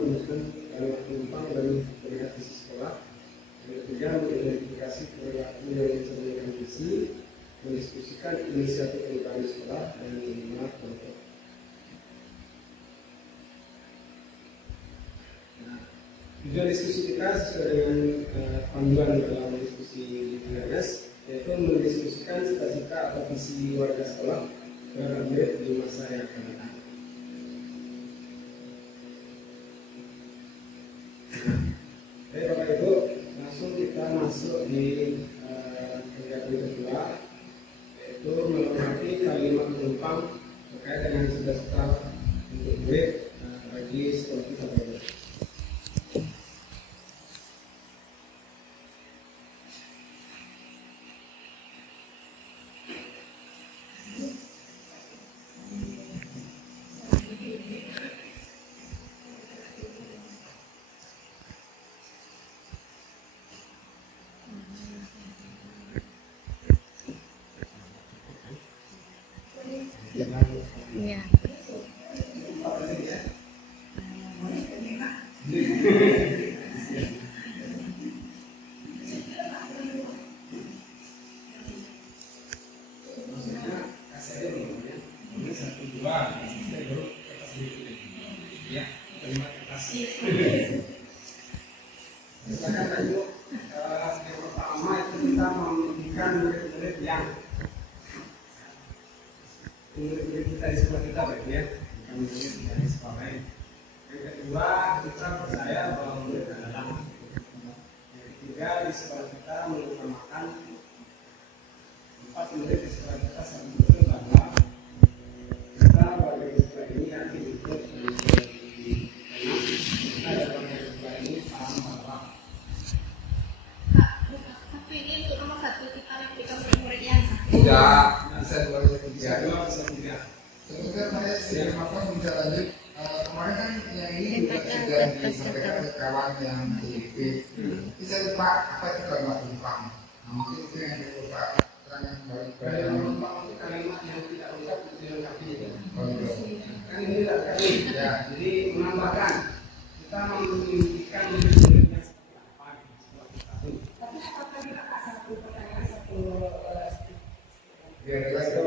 merumuskan kalimat penumpang dan melihat isi sekolah. Yang ketiga, mengidentifikasi perilaku yang mencerminkan visi, mendiskusikan inisiatif perubahan sekolah, dan kelima, kelompok. Tujuan diskusi kita sesuai dengan panduan dalam diskusi di PNS, yaitu mendiskusikan cita-cita atau visi warga sekolah terhadap murid di masa yang akan datang. Baik Bapak Ibu, langsung kita masuk di kegiatan kedua, yaitu melengkapi kalimat penumpang terkait dengan cita-cita untuk murid bagi sekolah kita. Iya. Murid-murid kita di sekolah kita baik ya, bukan murid dari sekolah lain. Yang kedua, kita percaya bahwa murid adalah. Yang ketiga, di sekolah kita mengutamakan empat murid di sekolah kita sangat betul bahwa kita warga di sekolah ini yakin untuk kita dalam sekolah ini paham bahwa. Tapi ini untuk nomor 1 kita replika murid-murid yang tidak bisa dua bisa tiga. Iya. Sebenarnya saya makan bisa lanjut. Kemarin kan yang ini juga sudah disampaikan oleh kawan yang IIP. Bisa lupa apa itu kalimat penumpang. Nah, mungkin itu yang dilupa terangkan kembali. Penumpang itu kalimat yang tidak lengkap itu dilengkapi. Oh iya. Kan ini tidak lengkap. Ya, jadi menambahkan kita memilihkan murid-murid yang seperti apa di sekolah kita. Tapi apakah kita tak satu pertanyaan satu Biar jelas ya.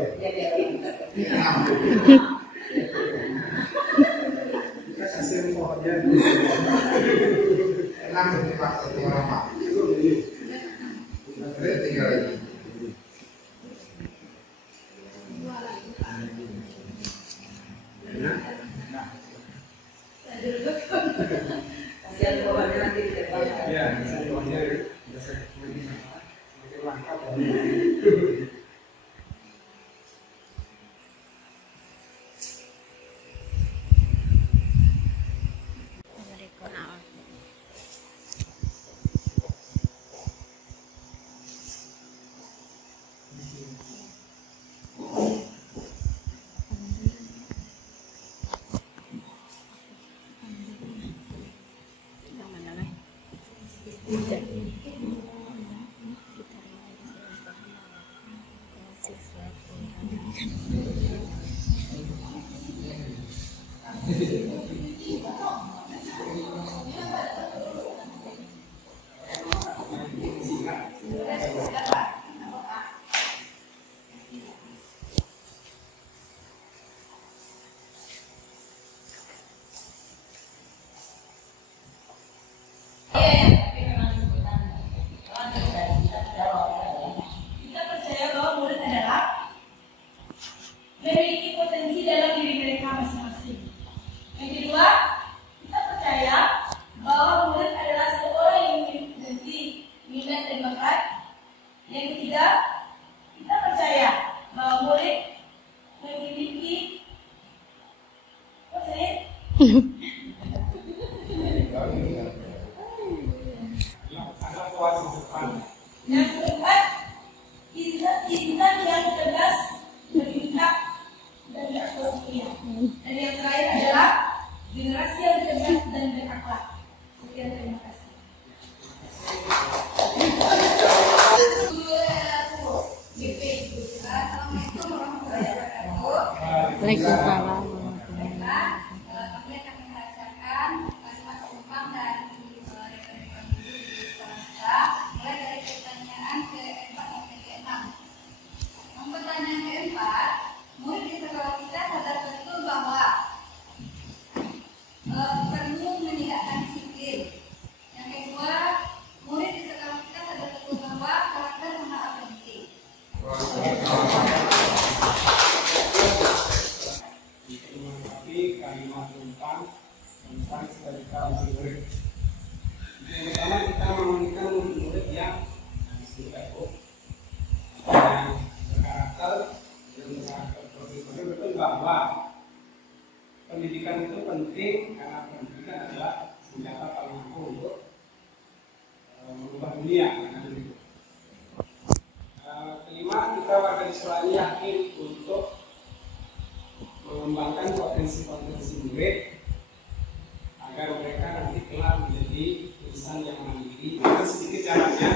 Kita kasih pohonnya. Enam berlipat satu orang pak. Sudah tinggal lagi. kasihan pohonnya nanti di depan. Ya, kasih pohonnya. Makin lengkap. Memiliki potensi dalam diri mereka masing-masing. Yang kedua, kita percaya bahwa murid adalah seorang yang memiliki potensi, minat dan bakat. Yang ketiga, kita percaya bahwa murid memiliki yang keempat, insan yang cerdas, berpikir dan berakhlak. Dan yang terakhir adalah generasi yang cerdas dan berakhlak. Sekian, terima kasih. Waalaikumsalam. Kami akan membacakan cita-cita untuk murid. Yang pertama kita menginginkan murid yang istiqomah, yang berkarakter, betul bahwa pendidikan itu penting karena pendidikan adalah senjata paling ampuh untuk mengubah dunia. Kelima, kita warga di sekolah ini yakin untuk mengembangkan potensi-potensi murid agar mereka nanti kelak menjadi insan yang mandiri. Nah, sedikit caranya.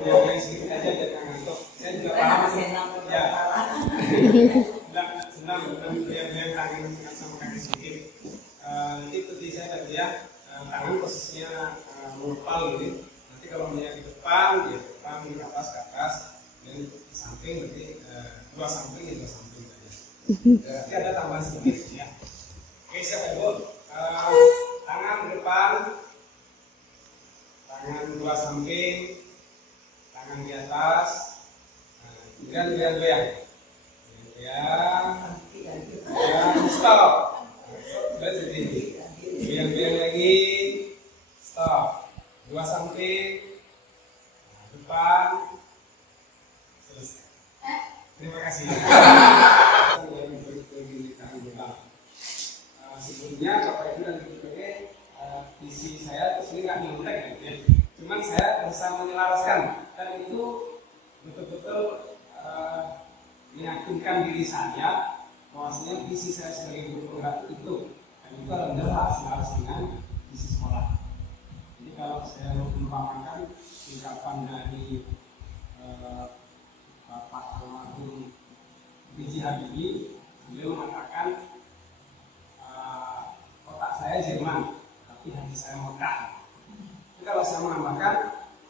Ya, sedikit aja biar nggak ngantuk. Saya juga paham. Ya. Senang biar kangen sama kaki sedikit. Nanti seperti saya tadi ya, tangan posisinya mengepal gitu. Nanti kalau dia di depan, dia depan di atas, dan di samping berarti dua samping aja. Berarti ada tambahan sedikit ya. Oke, siap Ibu. Tangan di depan, tangan dua samping, tangan di atas, kemudian goyang-goyang. Stop. Berarti goyang-goyang lagi, stop. Dua samping, depan, selesai. Terima kasih. Sebelumnya Bapak Ibu dan Ibu visi saya terus ini nggak nyontek ya. Cuman saya bisa menyelaraskan dan itu betul-betul meyakinkan diri saya bahwasanya visi saya sebagai guru penggerak itu dan itu adalah selaras dengan visi sekolah. Jadi kalau saya mengumpamakan ungkapan dari Bapak almarhum B.J. Habibie, beliau mengatakan otak saya Jerman, tapi hati saya Mekah. Jadi kalau saya menambahkan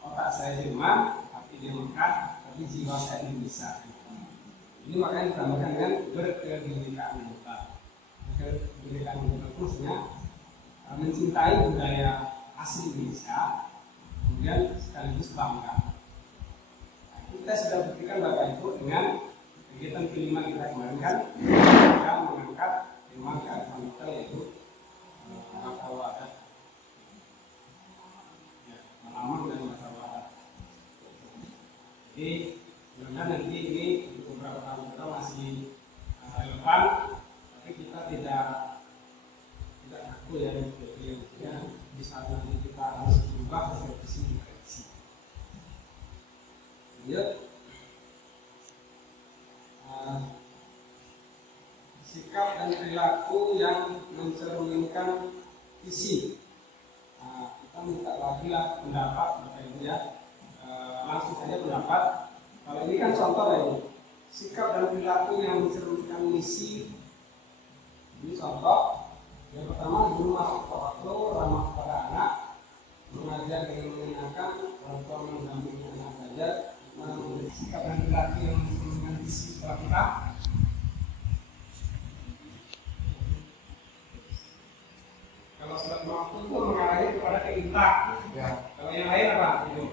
otak saya Jerman, tapi dia Mekah, tapi jiwa saya Indonesia. Ini makanya ditambahkan dengan berkebinekaan anggota. Berkebinekaan anggota itu maksudnya mencintai budaya asli Indonesia, kemudian sekaligus bangga. Nah, kita sudah buktikan Bapak Ibu dengan kegiatan kelima kita kemarin kan, kita mengangkat tema kearifan lokal yaitu masalah adat, Malamang dan masalah adat. Jadi mudah-mudahan nanti ini beberapa tahun kita masih relevan, tapi kita tidak takut ya di saat nanti kita harus berubah sesuai visi direksi. Lanjut. Sikap dan perilaku yang mencerminkan visi. Kita minta lagi lah pendapat Bapak Ibu ya. Langsung saja pendapat. Kalau ini kan contoh ya, sikap dan perilaku yang mencerminkan misi. Ini contoh. Yang pertama, guru masuk ke waktu, ramah kepada anak, mengajar dengan menyenangkan, orang tua mendampingi anak belajar. Sikap dan perilaku yang mencerminkan misi sekolah kita. Kalau surat waktu itu mengarahnya kepada keintak. Ya. Kalau yang lain apa? Itu.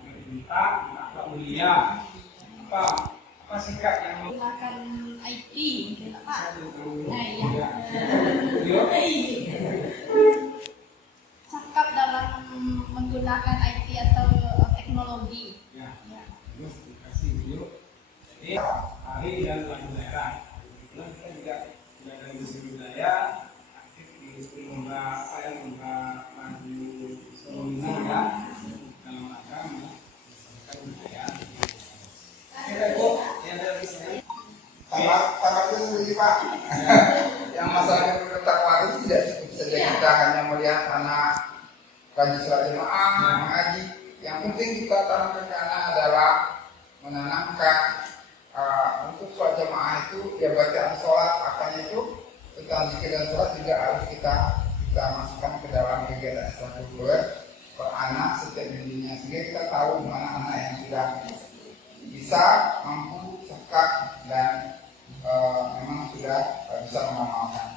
Keintak, akhlak mulia. Apa sikap yang Menggunakan IT mungkin Pak. Cakap dalam menggunakan IT atau teknologi. Ya. Terus dikasih video. Jadi hari dan lagu daerah. Kebetulan kita juga dari industri budaya aktif di lomba lagu Solina ya dalam rangka melestarikan budaya. Kita Ibu yang dari sini. Tambah itu sendiri Pak. Yang masalahnya tentang waktu tidak cukup saja kita hanya melihat anak kaji sholat jemaah, mengaji. Yang penting kita tanamkan ke anak adalah menanamkan untuk sholat jemaah itu ya bacaan sholat akannya itu tentang zikir dan sholat juga harus kita masukkan ke dalam kegiatan ekstrakurikuler per anak setiap minggunya sehingga kita tahu mana anak yang sudah bisa mampu cekak dan memang sudah bisa mengamalkan.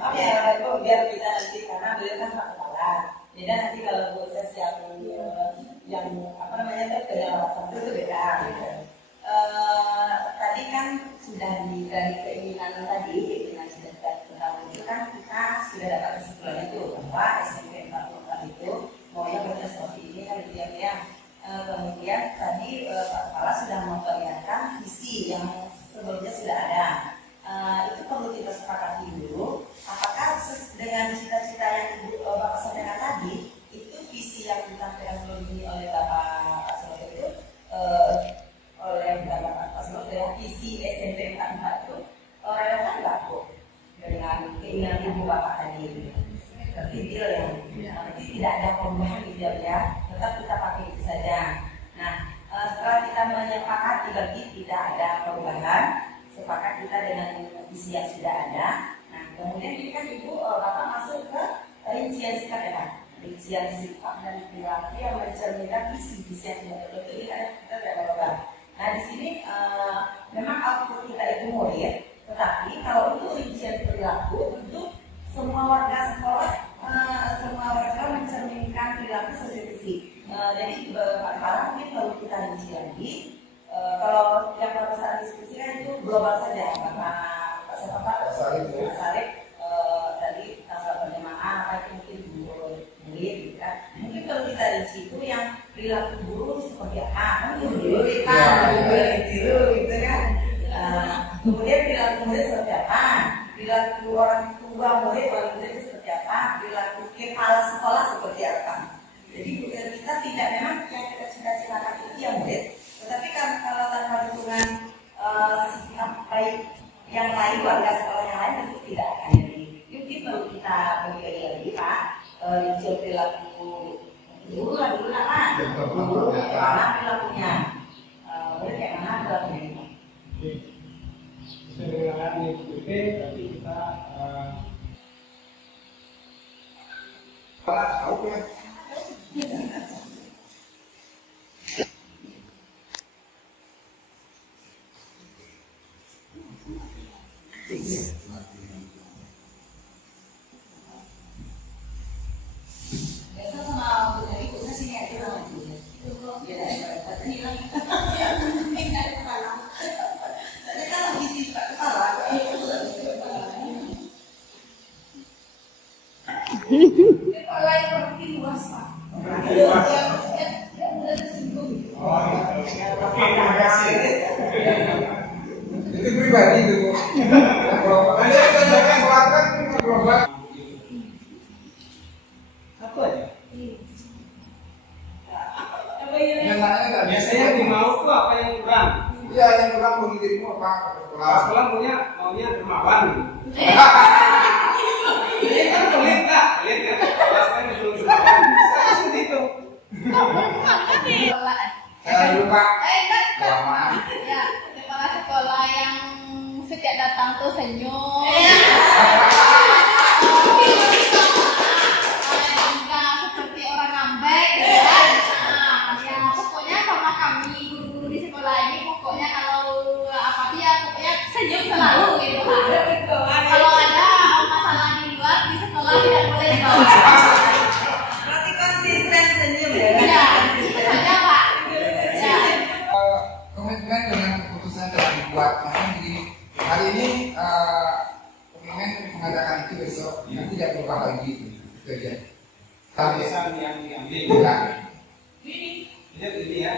Oke, biar kita nanti karena beliau kan Pak Kepala. Jadi nanti kalau buat saya siapin yang apa namanya pengawasan itu beda. Gitu. Tadi kan sudah dari keinginan tadi, keinginan sudah tertahu itu kan kita sudah dapat kesimpulan itu bahwa SMP 44 itu maunya benar seperti ini kan gitu ya. Kemudian tadi Pak Kepala sudah memperlihatkan visi yang sebelumnya sudah ada. Itu perlu kita sepakati dulu. Apakah dengan cita-cita yang Bapak sampaikan tadi, itu visi yang ditampilkan sebelum ini oleh Bapak Paslon itu, oleh Bapak Paslon dengan visi SMP 44 itu relevan nggak Bu dengan keinginan Ibu Bapak tadi? Tertitil ya, berarti tidak ada perubahan gitu ya, tetap kita pakai itu saja. Nah, setelah kita menyepakati berarti tidak ada perubahan, sepakat kita dengan visi yang sudah ada. Nah, kemudian ini kan Ibu Bapak masuk ke rincian sikap ya Pak, rincian sikap dan perilaku yang mencerminkan visi yang sudah terbentuk ini kan kita tidak berubah. Nah, di sini memang output kita itu murid, tetapi kalau untuk rincian perilaku itu semua warga sekolah mencerminkan perilaku sesuai visi. Jadi Pak Kepala mungkin perlu kita rinci lagi. Kalau yang pada saat diskusi kan itu global saja, Pak Sarif tadi asal penerimaan apa itu mungkin murid, gitu kan. Mungkin perlu kita rinci itu yang perilaku guru seperti apa, kan guru kita gitu kan. Kemudian perilaku murid seperti apa, perilaku orang tua murid itu seperti apa, perilaku kepala sekolah seperti apa. Jadi kita tidak memang yang kita cita-citakan itu yang murid, tetapi kalau tanpa dukungan sikap baik yang lain, warga sekolah yang lain itu tidak akan jadi. Mungkin perlu kita bagi lagi Pak, rincian perilaku dulu lah Pak, mana perilakunya, murid kayak mana perilakunya. Sesuai dengan arahan IPP, berarti kita tahu kan? Biasa sama Bu Dewi, Bu sini aja lah. Tapi kalau visi Pak Kepala, Kepala yang berarti luas Pak. Dia mudah tersinggung. Oke, terima kasih. Itu pribadi itu. Ada yang tanyakan silakan berobat. Satu aja. Yang nanya nggak Biasanya yang dimau itu apa yang kurang? Iya, yang kurang begitu apa? Kalau sekolah maunya dermawan. Ini kan pelit Kak, pelit kan? Kalau saya disuruh dermawan, saya seperti itu. Saya lupa. Kan, ya, kepala sekolah yang setiap datang tuh senyum. Enggak seperti orang ngambek, gitu kan? Ya pokoknya sama kami guru-guru di sekolah ini, pokoknya kalau apa dia, pokoknya senyum selalu gitu kan. Kalau ada masalah di luar di sekolah tidak boleh dibawa. berarti konsisten senyum ya. Ya, itu saja Pak. Ya. Komitmen dengan keputusan telah dibuat. Maksudnya begini, hari ini komitmen mengadakan itu besok nanti tidak berubah lagi itu aja. Tapi Keputusan yang diambil. ya, Jadi ini ya.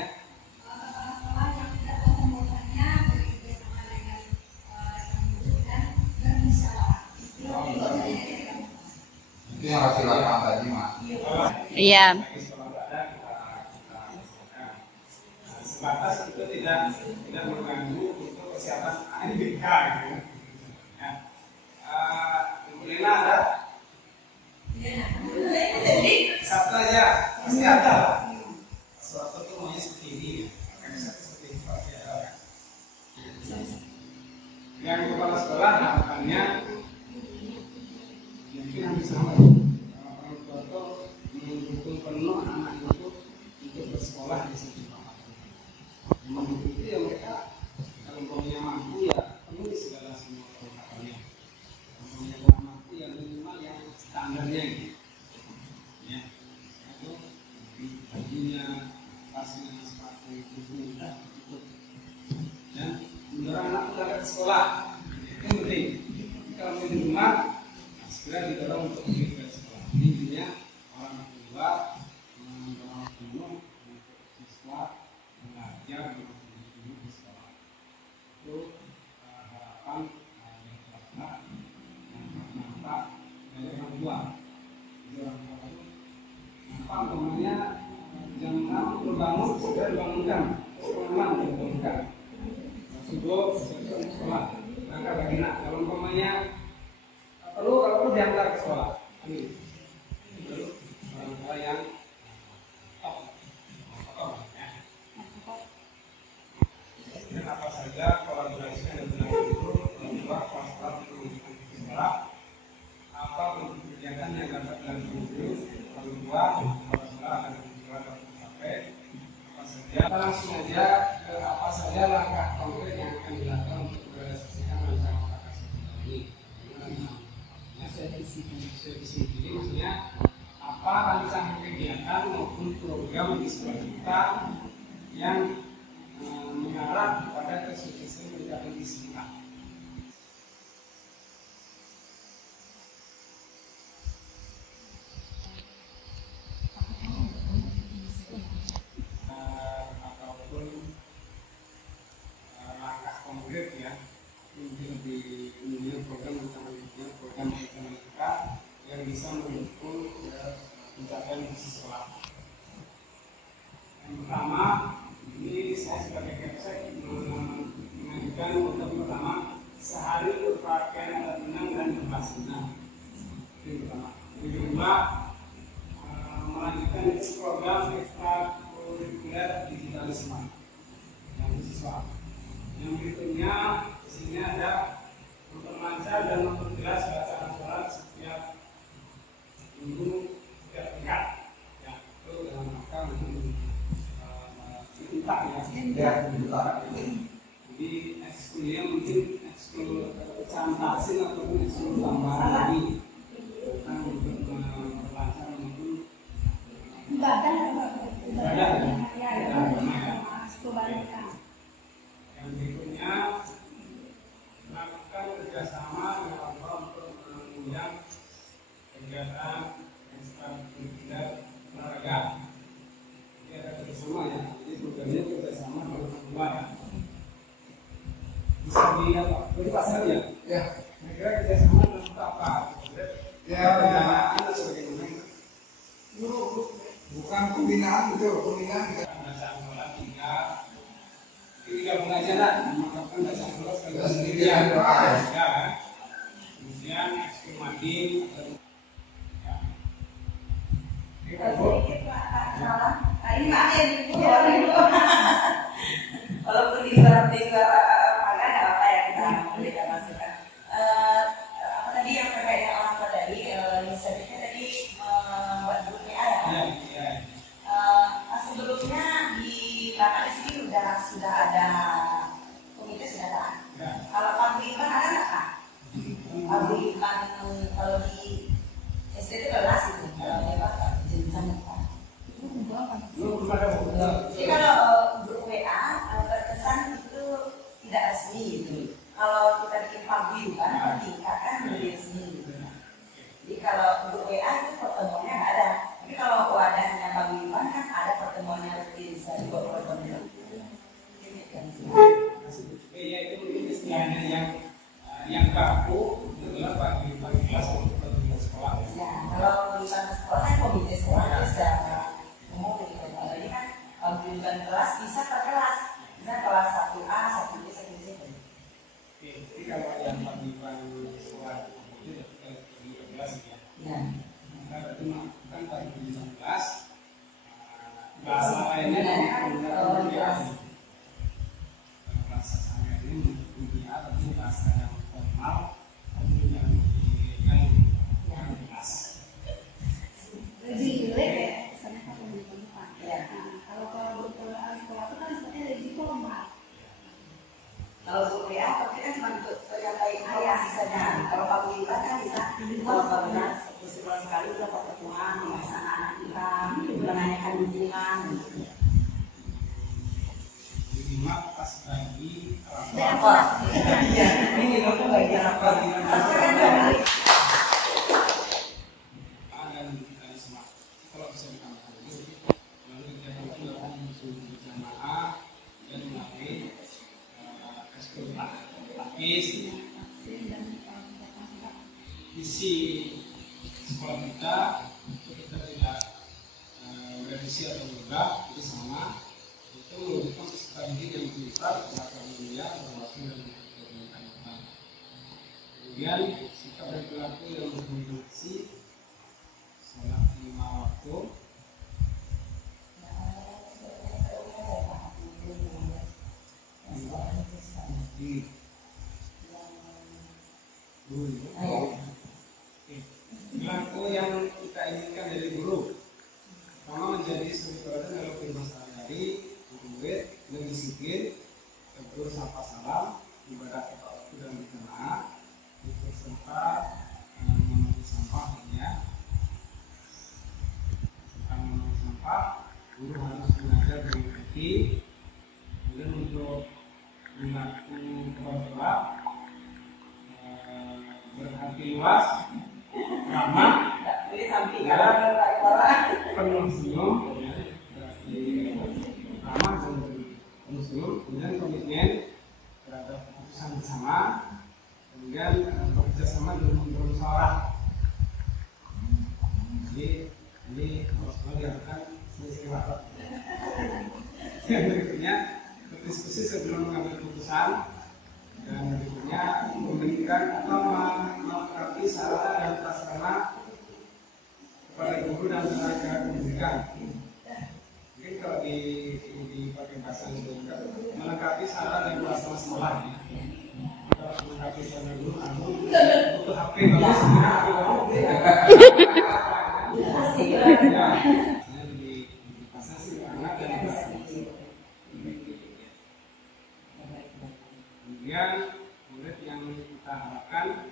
itu yang harus dilakukan tadi Mas. Iya. Sebatas itu tidak mengganggu untuk kesiapan ANBK gitu. Ya. Ibu Lina ada? Satu aja, pasti ada lah. Suatu itu maunya seperti ini ya. Akan seperti itu pasti ada kan. Yang kepala sekolah harapannya mungkin hampir sama. Orang tua itu mendukung penuh anak itu untuk bersekolah di situ. Memang itu ya mereka kalau umpamanya mampu ya penuhi segala semua perlengkapannya. Umpamanya kurang mampu ya minimal yang standarnya gitu. Ya, itu bajunya, ke sekolah. Itu penting. Kalau mau di rumah, segera didorong untuk pergi ke sekolah. Ini intinya orang tua mendorong penuh untuk siswa belajar di sekolah. Itu harapan yang terlaksana yang nampak dari orang tua. Jadi orang tua itu nampak umpamanya jam 6 terbangun sudah dibangunkan, setengah 6 dibangunkan. Subuh sekolah. Berangkat lagi nak. Kalau umpamanya kalau diantar ke sekolah. Ini dulu orang tua yang top. Dan apa saja kolaborasi yang dilakukan itu membuat kelas-kelas itu di sekolah. Apa bentuk kegiatan yang dapat dilakukan guru, orang tua, kepala sekolah akan dilakukan sampai apa saja. Kita langsung aja ke apa saja langkah konkret yang akan dilakukan untuk merealisasikan rancangan KKS ini. Sevisi. Jadi maksudnya apa rancangan kegiatan maupun program di sekolah kita yang mengarah kepada kesuksesan mencapai visi kita. Ataupun langkah konkret ya, mungkin lebih umumnya program kita yang bisa mendukung pencapaian visi sekolah. Yang pertama, ini saya sebagai kepsek mengajukan program pertama sehari berpakaian adat Minang dan berbahasa Minang. Yang pertama. Yang kedua, melanjutkan program ekstrakurikuler digitalisme yang siswa. Yang berikutnya di sini ada memperlancar dan memperjelas bacaan surat setiap minggu setiap tingkat. Ya, itu dalam rangka minta ya. Jadi ekskulnya mungkin ekskul cantasin ataupun ekskul tambahan lagi tentang memperlancar maupun Ibadah. Yang berikutnya melakukan kerjasama dengan orang tua untuk menunjang kegiatan ekstrakurikuler olahraga. Jadi ada kerjasama ya. Jadi programnya kerjasama dengan orang tua ya. Bisa di apa? Beri pasar ya. Ya. Kira-kira kerjasama dengan apa? Ya. Ada sebagaimana. Bukan pembinaan betul, pembinaan. Bacaan sholat 3 pengajaran, mengungkapkan bacaan sholat sebagai sendirian. Ya, kemudian ekskul mading. Sedikit Pak salah. Ini maaf ya Ibu. Walaupun di luar pagar nggak apa ya kita berikan masukan. Apa tadi yang terkait dengan orang tua tadi, inisiatifnya tadi membuat grup WA ya. Sebelumnya di Bapak di sini sudah ada komite sudah ada. Kalau Pabrikan ada nggak Pak? Pabrikan kalau di SD itu kelas itu, ya Pak, jenjang Pak. Jadi kalau grup WA terkesan itu tidak resmi gitu. Kalau kita bikin paguyuban tingkat kan lebih resmi gitu. Jadi kalau grup WA itu pertemuannya nggak ada. Tapi kalau wadahnya paguyuban kan ada pertemuannya rutin bisa dibuat pertemuan. Ya itu mungkin istilahnya yang baku adalah paguyuban kelas untuk pertemuan sekolah. Nah kalau paguyuban sekolah kan komite sekolah itu sudah umum gitu. Kalau ini kan simak pas bagi Apa? Iya, ini aku bagian apa? dan kita simak. Kalau bisa ditambahkan lagi, lalu kegiatan itu akan musuh berjamaah dan melalui ekskul takis. Isi sekolah kita itu kita tidak revisi atau berubah, jadi sama. Itu menunjukkan peserta didik yang pintar, beragam mulia, berwawasan dan berkomunikasi. Kemudian sikap dan perilaku yang berkomunikasi, sholat 5 waktu. Perilaku yang kita inginkan dari guru, pertama menjadi suri teladan dalam kehidupan sehari-hari, murid dan disiplin, tegur sapa salam, ibadah tepat waktu dan berjamaah, ikut serta memungut sampah ya. Serta memungut sampah, guru harus mengajar dengan hati. Kemudian untuk perilaku kebangsaan, berhati luas, ramah, penuh senyum, berarti ramah dan penuh senyum, kemudian komitmen terhadap keputusan bersama, kemudian bekerja sama dalam bermusyawarah. Jadi ini harus dilakukan sesuai rapat. Yang berikutnya berdiskusi sebelum mengambil keputusan, dan berikutnya memberikan atau melengkapi sarana dan prasarana kepada guru dan tenaga pendidikan. Mungkin kalau di pakai bahasa Indonesia melengkapi sarana dan prasarana sekolah. Kalau melengkapi sarana guru, butuh HP bagus, HP bagus. Ya, di pasar sih anak dan kemudian murid yang kita harapkan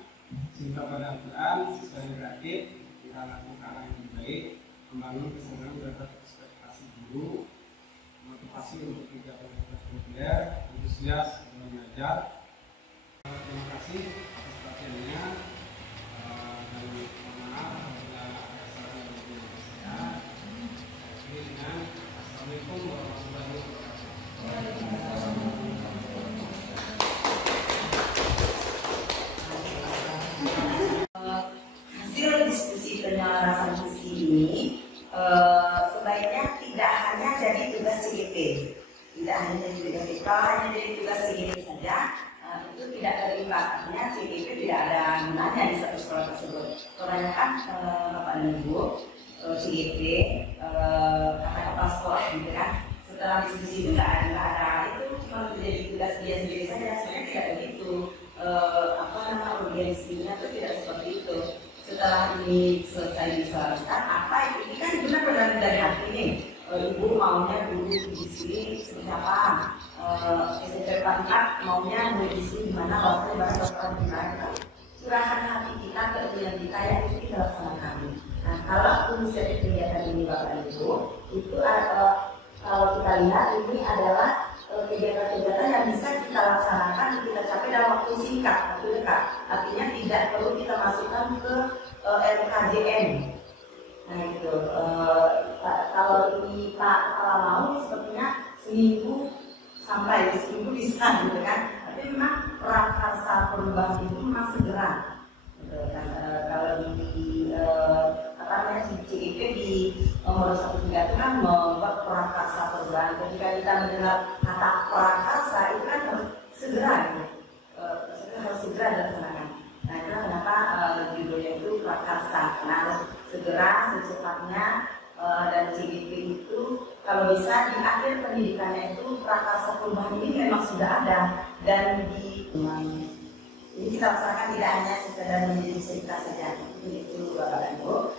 cinta pada Al-Quran, sesuai kreatif, kita lakukan yang lebih baik, membangun kesadaran terhadap ekspektasi guru, motivasi untuk kegiatan ekstra-kurikuler, antusias dalam belajar. Terima kasih atas perhatiannya, dan mohon maaf apabila ada salah yang berbeda saya. Akhiri dengan Assalamualaikum warahmatullahi wabarakatuh. Hasil diskusi penyelarasan visi ini sebaiknya tidak hanya jadi tugas CGP, tidak hanya jadi tugas CGP. Kalau hanya jadi tugas CGP saja, itu tidak terimbas. Artinya CGP tidak ada gunanya di satu sekolah tersebut. Kebanyakan Bapak dan Ibu CGP kata kepala sekolah gitu kan. Setelah diskusi itu nggak ada itu cuma menjadi tugas dia sendiri saja. Sebenarnya tidak begitu. Urgensinya itu tidak seperti itu. Setelah ini selesai diselaraskan, apa ini kan benar tergantung dari hati ini. Ibu maunya dulu di sini seperti apa? SMP 44 maunya mulai di sini gimana? Waktu barang gimana? Curahan hati kita, keinginan kita yang itu dilaksanakan. Nah, kalau inisiatif kegiatan ini Bapak Ibu, itu kalau kita lihat ini adalah kegiatan-kegiatan yang bisa kita laksanakan, kita capai dalam waktu singkat, waktu dekat. Artinya tidak perlu kita masukkan ke LKJN. Nah itu, kalau ini Pak Kepala mau, ini sepertinya seminggu sampai seminggu bisa gitu kan. Tapi memang prakarsa perubahan itu memang segera. Kalau di CIP di nomor 13 itu kan membuat prakarsa perubahan. Ketika kita mendengar kata prakarsa itu kan harus segera, gitu. Harus segera dilaksanakan. Nah itu kenapa judulnya itu prakarsa. Nah harus segera, secepatnya, dan CGP itu kalau bisa di akhir pendidikannya itu prakarsa perubahan ini memang sudah ada dan jadi kita laksanakan tidak hanya sekedar menjadi cerita saja. Itu Bapak dan Ibu.